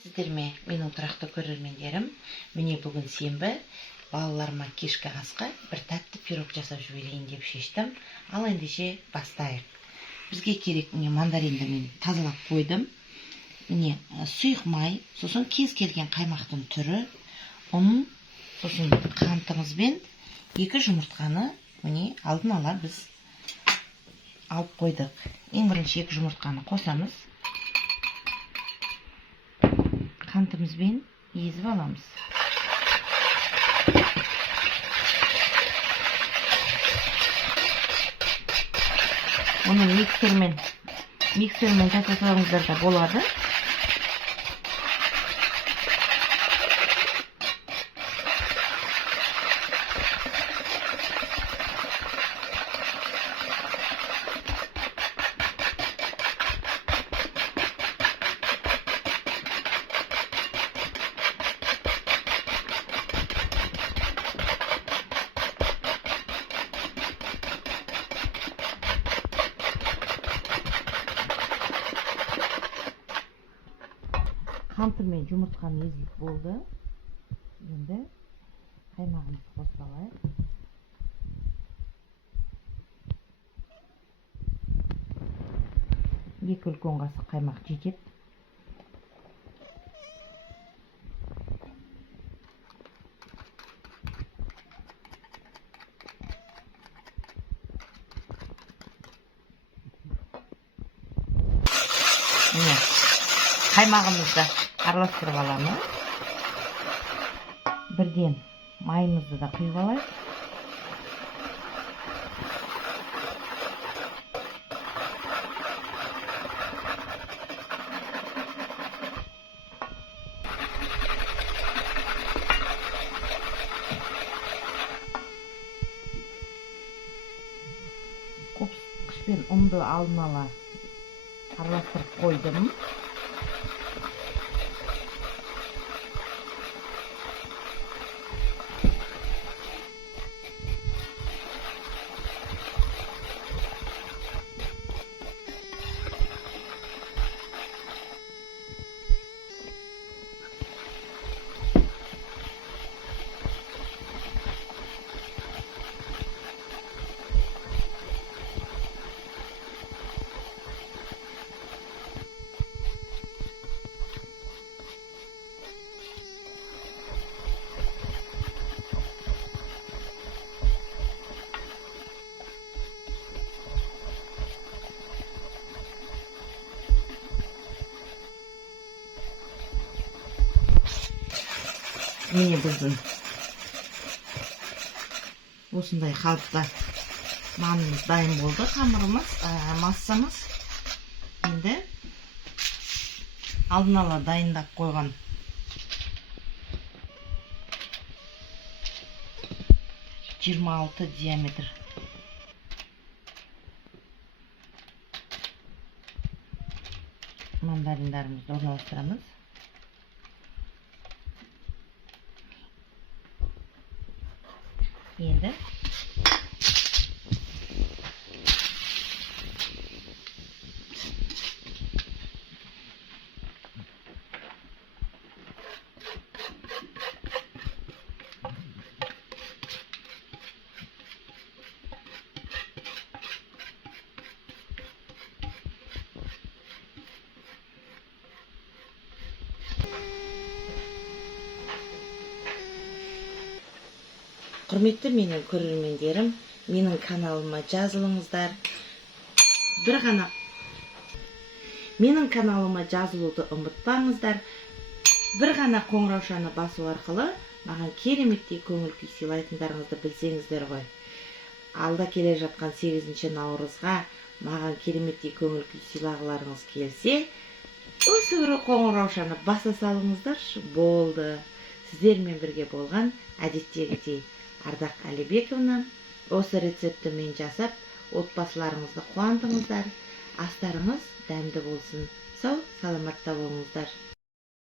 Сіздерме, менің тұрақты көрермендерім, міне бүгін сенбі, балаларыма кешкі асқа бір тәтті пирог жасап жіберейін деп шештім. Ал ендеше бастайық. Бізге керек міне мандаринді мен тазалап қойдым. Міне сұйық май, сосын кез келген қаймақтың түрі, ұн, сосын қантымызбен 2 жұмыртқаны міне алдын ала біз алып қойдық. Ең бірінші 2 жұмыртқаны қосамыз. Қантымызбен езіп аламыз. Оны миксермен жасасаңыздар да болады. Қанты мен жұмыртқаны езіліп болды. Енді қаймағымызды қосып алайық. Екі үлкен қасық қаймақ жетеді. Қаймағымызды араластырып аламыз. Бірден майымызды да құйып алайық. Қопсықышпен ұнды алдын ала араластырып қойдым. Міне біздің осындай қалыпта нанымыз дайын болды. Қамырымыз, массамыз. Енді алдын ала дайындап қойған (26 диаметр) мандариндарымызды орналастырамыз. Енді құрметті менің көрермендерім, менің каналыма жазылыңыздар. Менің каналыма жазылуды ұмытпаңыздар. Бір ғана қоңыраушаны басу арқылы маған кереметтей көңіл күй сыйлайтындарыңызды білсеңіздер ғой. Алда келе жатқан 8 наурызға маған кереметтей көңіл күй сыйлағыларыңыз келсе, осы бір қоңыраушаны баса салыңыздаршы, болды. Сіздермен бірге болған әдеттегідей Ардақ Әлібековна. Осы рецепті мен жасап, отбасыларыңызды қуантыңыздар. Астарыңыз дәмді болсын. Сау, саламатта болыңыздар.